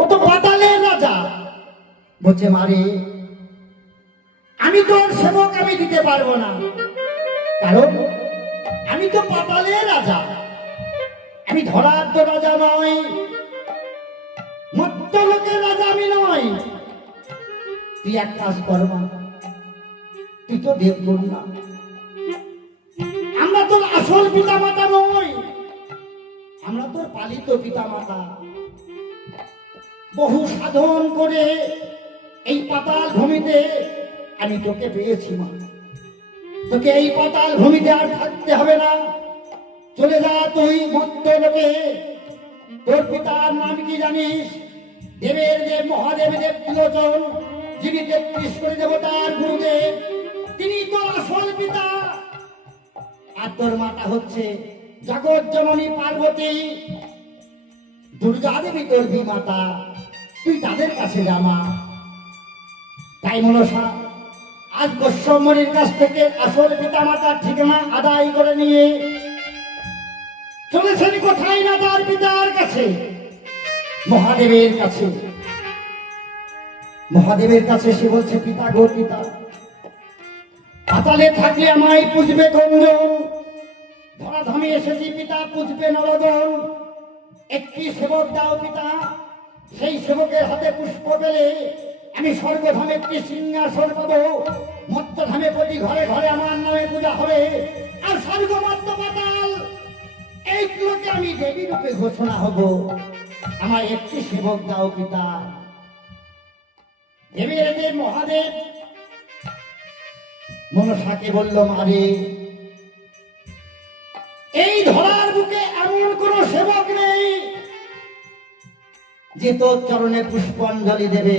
ও তো পাতালের রাজা। বলছে মারে আমি তোর সেবক আমি দিতে পারবো না, কারণ আমি তো পাতালের রাজা, আমি ধরার তো রাজা নই, মত্ত লোকের রাজা আমি নই। তুই এক কাজ কর মা, তুই তো দেবগুরু না, আমরা তোর আসল পিতা মাতা নই, আমরা তোর পালিত পিতা মাতা। বহু সাধন করে এই পাতাল ভূমিতে আমি তোকে পেয়েছি মা, তোকে এই পাতাল ভূমিতে আর থাকতে হবে না, চলে যা তুই মত্ত লোকে। তোর পিতার নাম কি জানিস? দেবের দেব মহাদেব দেব ত্রিলোচন, যিনি ৩৩ কোটি দেবতার গুরুদেব, তিনি তোর আসল পিতা। আর তোর মাতা হচ্ছে জগৎ জননী পার্বতী, দুর্গা দেবী তোর বিমাতা, তুই তাদের কাছে জামা। তাই মনসা আজ গোস্বমণির কাছ থেকে আসল পিতা মাতার ঠিকানা আদায় করে নিয়ে চলেছেন কোথায় না তার পিতার কাছে, মহাদেবের কাছে। মহাদেবের কাছে সে বলছে পিতা গো পিতা, পাতালে থাকলে আমায় পুজবে গঞ্জন, ধরাধামে এসেছি পিতা পুজবে নরদন। একটি সেবক দাও পিতা, সেই সেবকের হাতে পুষ্প পেলে আমি স্বর্গধামে একটি সিংহাসন পাবো, মত্তধামে প্রতি ঘরে ঘরে আমার নামে পূজা হবে, আর স্বর্গ মত্ত পাতাল এইগুলোকে আমি দেবী রূপে ঘোষণা হব। আমায় একটি সেবক দাও পিতা। দেবের দেব মহাদেব মনসাকে বলল মারে এই ধরার বুকে এমন কোন সেবক নেই যে তোর চরণে পুষ্পাঞ্জলি দেবে।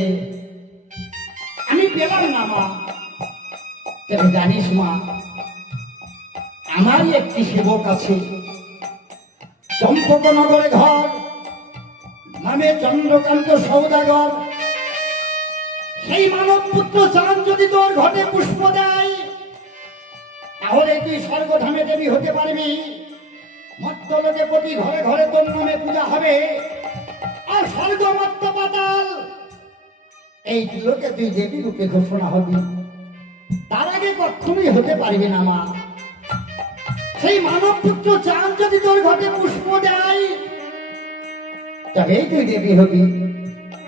আমি পেলাম না মা, তবে জানিস মা আমারই একটি সেবক আছে, চম্পকনগরে ঘর, নামে চন্দ্রকান্ত সৌদাগর। সেই মানব পুত্র চাঁদ যদি তোর ঘটে পুষ্প দেয়, তাহলে তুই স্বর্গধামে দেবী হতে পারবি, মত্তলোকে প্রতি ঘরে ঘরে তোর নামে পূজা হবে, আর স্বর্গ মত্ত পাতাল এই লোকে তুই দেবী রূপে ঘোষণা হবি। তার আগে কখনোই হতে পারবি না মা। সেই মানব পুত্র চাঁদ যদি তোর ঘটে পুষ্প দেয়, তবেই তুই দেবী হবি,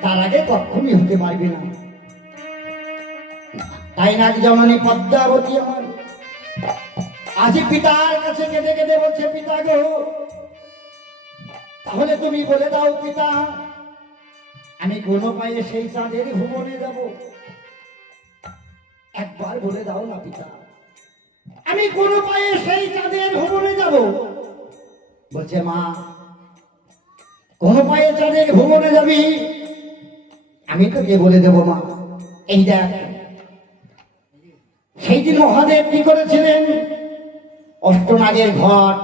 তার আগে কখনোই হতে পারবি না। তাই না জননী পদ্মাবতী আমার আজি পিতার কাছে কেঁদে কেঁদে বলছে পিতা গো, তাহলে তুমি বলে দাও পিতা, আমি কোন পায়ে সেই চাঁদের ভুবনে যাব? একবার বলে দাও না পিতা, আমি কোন পায়ে সেই চাঁদের ভুবনে যাব? বলছে মা কোন পায়ে চাঁদের ভুবনে যাবি আমি তোকে বলে দেব মা। এই দেখ সেই দিন মহাদেব কি করেছিলেন, অষ্টনাগের ঘট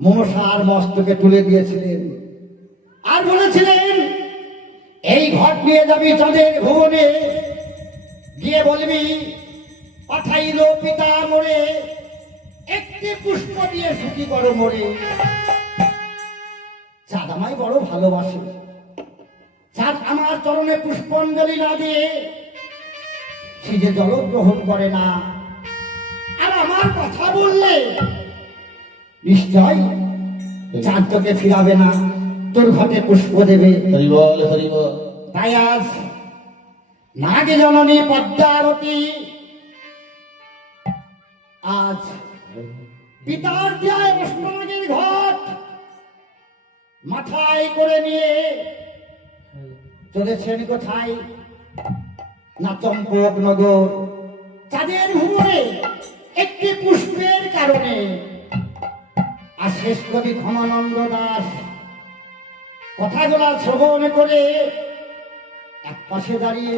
মনসার মস্তকে তুলে দিয়েছিলেন, আর বলেছিলেন এই ঘট নিয়ে যাবি চাঁদের ভুবনে, গিয়ে বলবি পাঠাইল পিতা মোরে, একটি পুষ্প দিয়ে সুখী করো মোরে। চাঁদ আমায় বড় ভালোবাসে, চাঁদ আমার চরণে পুষ্পাঞ্জলি না দিয়ে সে যে জল গ্রহণ করে না, আর আমার কথা বললে নিশ্চয় চাঁদ তোকে ফিরাবে না, তোর ঘটে পুষ্প দেবে। হরিবল হরিবল। তাই আজ নাগে জননী পদ্মাবতী আজ পিতার দেয় অষ্টনাগের ঘট মাথায় করে নিয়ে চলেছেন কোথায় না চম্পক নগর, চাঁদের ভুবনে একটি পুষ্পের কারণে। আর শেষ কবি ক্ষমানন্দ দাস কথাগুলা শ্রবণ করে এক পাশে দাঁড়িয়ে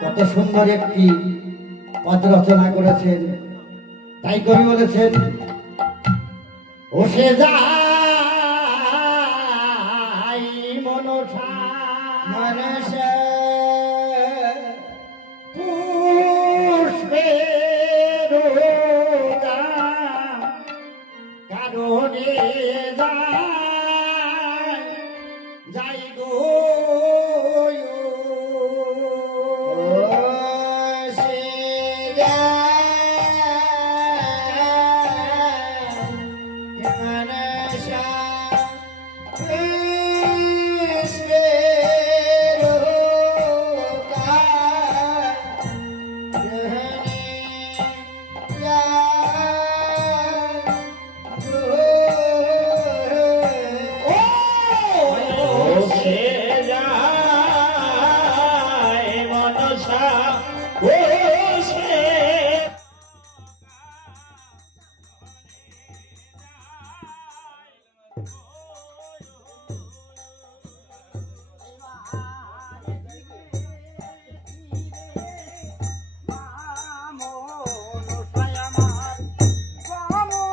কত সুন্দর একটি পদ রচনা করেছেন। তাই কবি বলেছেন ও সে যাই মনসা মনসা পুষ্পের কারণে যাই গো